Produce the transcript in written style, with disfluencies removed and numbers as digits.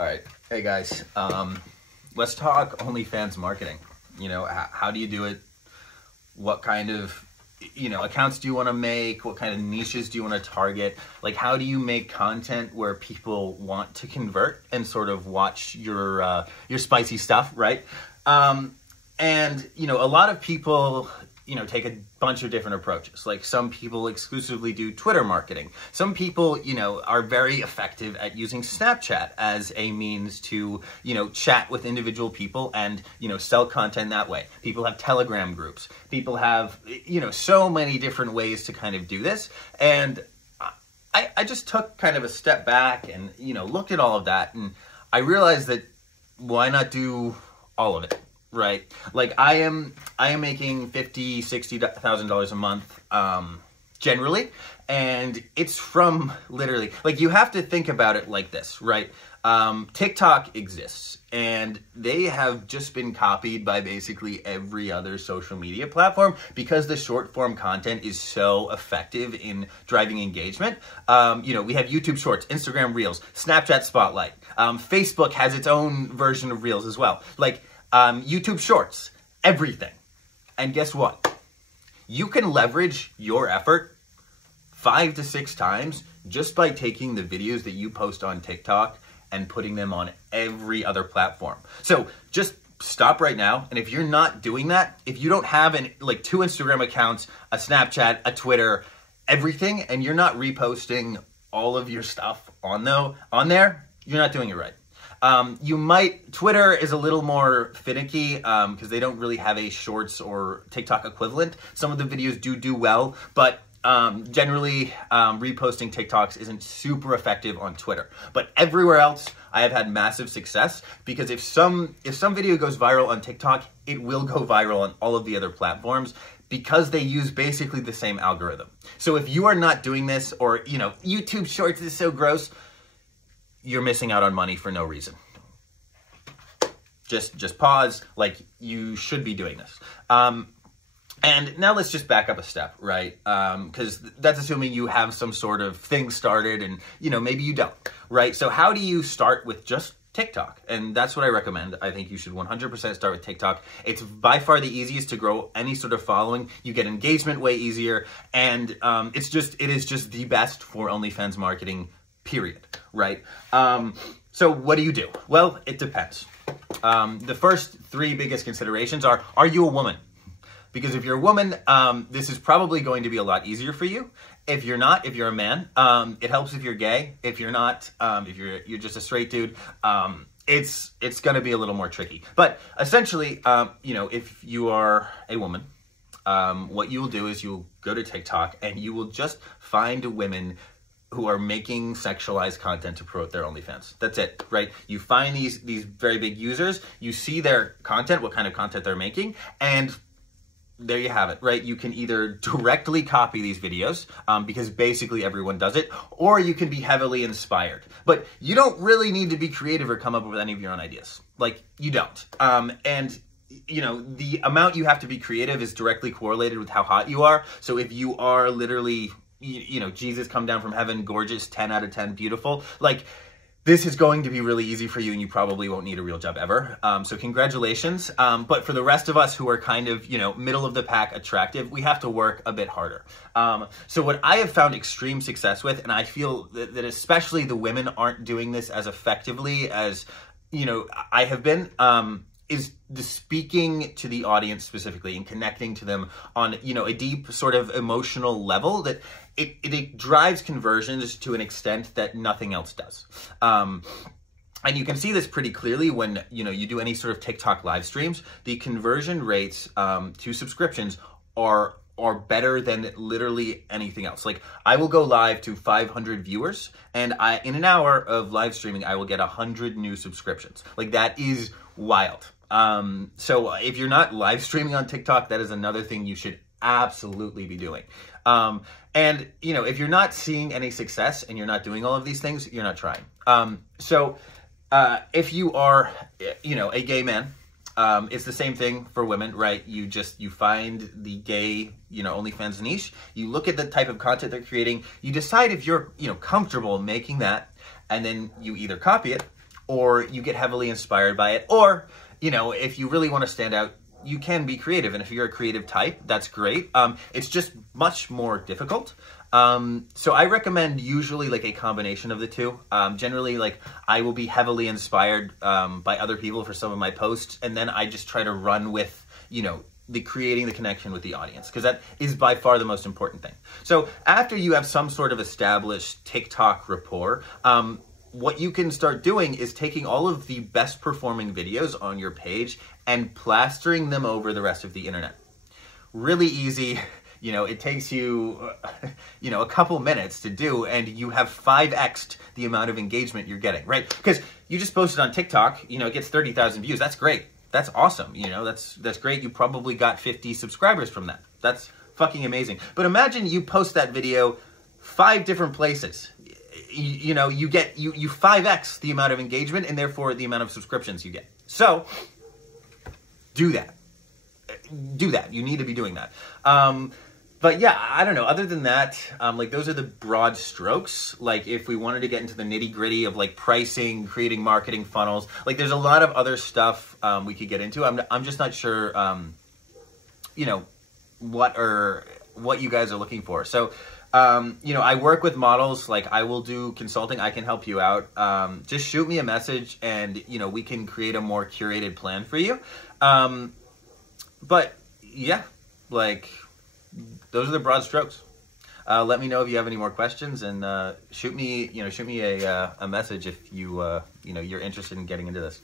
All right. Hey guys, let's talk OnlyFans marketing. You know, how do you do it? What kind of, accounts do you want to make? What kind of niches do you want to target? Like, how do you make content where people want to convert and sort of watch your spicy stuff, right? And, a lot of people, take a bunch of different approaches. Like some people exclusively do Twitter marketing. Some people, are very effective at using Snapchat as a means to, chat with individual people and, sell content that way. People have Telegram groups. People have, so many different ways to kind of do this. And I just took kind of a step back and, looked at all of that. And I realized that why not do all of it? Right. Like I am making $50,000, $60,000 a month, generally. And it's from literally, like, you have to think about it like this, right? TikTok exists and they have just been copied by basically every other social media platform because the short form content is so effective in driving engagement. We have YouTube Shorts, Instagram Reels, Snapchat Spotlight. Facebook has its own version of Reels as well. Like, YouTube Shorts, everything. And guess what? You can leverage your effort 5 to 6 times just by taking the videos that you post on TikTok and putting them on every other platform. So just stop right now. And if you're not doing that, if you don't have 2 Instagram accounts, a Snapchat, a Twitter, everything, and you're not reposting all of your stuff on there, you're not doing it right. Twitter is a little more finicky because they don't really have a Shorts or TikTok equivalent. Some of the videos do well, but generally reposting TikToks isn't super effective on Twitter. But everywhere else, I have had massive success because if some video goes viral on TikTok, it will go viral on all of the other platforms because they use basically the same algorithm. So if you are not doing this, or YouTube Shorts is so gross, you're missing out on money for no reason. Just pause. Like, you should be doing this. And now let's just back up a step, right? Because that's assuming you have some sort of thing started and, maybe you don't, right? So how do you start with just TikTok? And that's what I recommend. I think you should 100% start with TikTok. It's by far the easiest to grow any sort of following. You get engagement way easier. And it is just the best for OnlyFans marketing, period, right? So what do you do? Well, it depends. The first 3 biggest considerations are you a woman? Because if you're a woman, this is probably going to be a lot easier for you. If you're not, if you're a man, it helps if you're gay. If you're not, if you're just a straight dude, it's going to be a little more tricky. But essentially, if you are a woman, what you will do is you'll go to TikTok and you will just find women who are making sexualized content to promote their OnlyFans. That's it, right? You find these very big users, you see their content, what kind of content they're making, and there you have it, right? You can either directly copy these videos, because basically everyone does it, or you can be heavily inspired. But you don't really need to be creative or come up with any of your own ideas. Like, you don't. And the amount you have to be creative is directly correlated with how hot you are. So if you are literally, Jesus come down from heaven, gorgeous, 10 out of 10, beautiful, like, this is going to be really easy for you and you probably won't need a real job ever. So congratulations. But for the rest of us who are kind of, middle of the pack attractive, we have to work a bit harder. So what I have found extreme success with, and I feel that especially the women aren't doing this as effectively as, I have been, is the speaking to the audience specifically and connecting to them on, a deep sort of emotional level that it drives conversions to an extent that nothing else does. And you can see this pretty clearly when, you do any sort of TikTok live streams. The conversion rates to subscriptions are better than literally anything else. Like, I will go live to 500 viewers and in an hour of live streaming, I will get 100 new subscriptions. Like, that is wild. So if you're not live streaming on TikTok, that is another thing you should absolutely be doing. And if you're not seeing any success and you're not doing all of these things, you're not trying. If you are, a gay man, it's the same thing for women, right? You find the gay, OnlyFans niche, you look at the type of content they're creating, you decide if you're, comfortable making that, and then you either copy it or you get heavily inspired by it, or, you know, if you really want to stand out, you can be creative. And if you're a creative type, that's great. It's just much more difficult. So I recommend usually like a combination of the two. Generally, like I will be heavily inspired by other people for some of my posts, and then I just try to run with, you know, creating the connection with the audience, because that is by far the most important thing. So after you have some sort of established TikTok rapport, what you can start doing is taking all of the best performing videos on your page and plastering them over the rest of the internet. Really easy. You know, it takes you, you know, a couple minutes to do, and you have 5x'd the amount of engagement you're getting, right? Because you just posted on TikTok, you know, it gets 30,000 views. That's great. That's awesome. You know, that's great. You probably got 50 subscribers from that. That's fucking amazing. But imagine you post that video 5 different places. You know, you get, you 5x the amount of engagement, and therefore the amount of subscriptions you get. So do that. Do that. You need to be doing that. But yeah, I don't know. Other than that, like those are the broad strokes. Like if we wanted to get into the nitty gritty of like pricing, creating marketing funnels, like there's a lot of other stuff we could get into. I'm just not sure, you know, what you guys are looking for. So, you know, I work with models. Like I will do consulting. I can help you out. Just shoot me a message, and you know we can create a more curated plan for you. But yeah, like those are the broad strokes. Let me know if you have any more questions, and shoot me a message if you you know you're interested in getting into this.